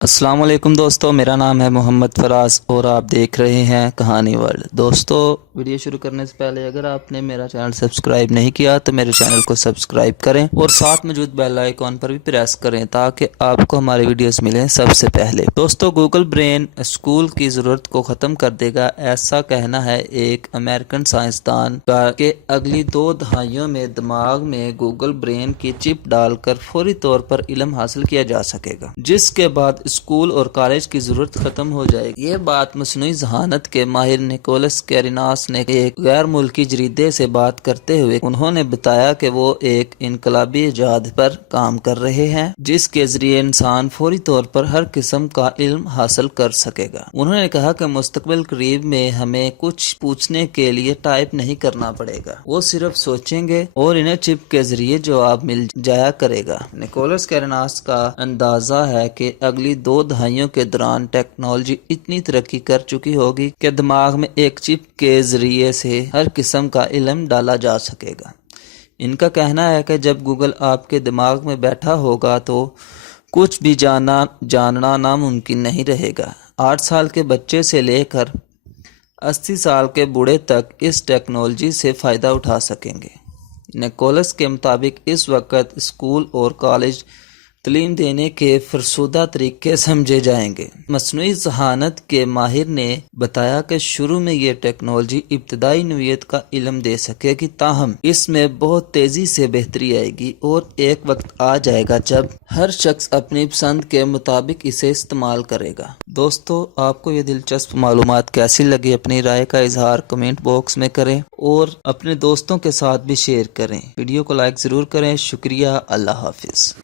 السلام علیکم دوستو، میرا نام ہے محمد فراز اور آپ دیکھ رہے ہیں کہانی ورلڈ۔ دوستو، ویڈیو شروع کرنے سے پہلے اگر آپ نے میرا چینل سبسکرائب نہیں کیا تو میرے چینل کو سبسکرائب کریں اور ساتھ موجود بیل آئیکن پر بھی پریس کریں تاکہ آپ کو ہمارے ویڈیوز ملیں سب سے پہلے۔ دوستو، گوگل برین اسکول کی ضرورت کو ختم کر دے گا، ایسا کہنا ہے ایک امریکن سائنسدان کا کہ اگلی 2 دہائیوں میں دماغ میں گوگل برین کی چپ ڈال کر فوری طور پر علم حاصل کیا جا سکے گا، جس کے بعد اسکول اور کالج کی ضرورت ختم ہو جائے گی۔ یہ بات مصنوعی ذہانت کے ماہر نکولس کیریناس نے ایک غیر ملکی جریدے سے بات کرتے ہوئے انہوں نے بتایا کہ وہ ایک انقلابی ایجاد پر کام کر رہے ہیں جس کے ذریعے انسان فوری طور پر ہر قسم کا علم حاصل کر سکے گا۔ انہوں نے کہا کہ مستقبل قریب میں ہمیں کچھ پوچھنے کے لیے ٹائپ نہیں کرنا پڑے گا، وہ صرف سوچیں گے اور انہیں چپ کے ذریعے جواب مل جایا کرے گا۔ نکولس کیریناس کا اندازہ ہے کہ اگلی 2 دہائیوں کے دوران ٹیکنالوجی اتنی ترقی کر چکی ہوگی کہ دماغ میں ایک چپ کے ذریعے سے ہر قسم کا علم ڈالا جا سکے گا۔ ان کا کہنا ہے کہ جب گوگل آپ کے دماغ میں بیٹھا ہوگا تو کچھ بھی جاننا ناممکن نہیں رہے گا۔ 8 سال کے بچے سے لے کر 80 سال کے بوڑھے تک اس ٹیکنالوجی سے فائدہ اٹھا سکیں گے۔ نکولس کے مطابق اس وقت اسکول اور کالج تعلیم دینے کے فرسودہ طریقے سمجھے جائیں گے۔ مصنوعی ذہانت کے ماہر نے بتایا کہ شروع میں یہ ٹیکنالوجی ابتدائی نوعیت کا علم دے سکے گی، تاہم اس میں بہت تیزی سے بہتری آئے گی اور ایک وقت آ جائے گا جب ہر شخص اپنی پسند کے مطابق اسے استعمال کرے گا۔ دوستو، آپ کو یہ دلچسپ معلومات کیسی لگی؟ اپنی رائے کا اظہار کمنٹ باکس میں کریں اور اپنے دوستوں کے ساتھ بھی شیئر کریں۔ ویڈیو کو لائک ضرور کریں۔ شکریہ۔ اللہ حافظ۔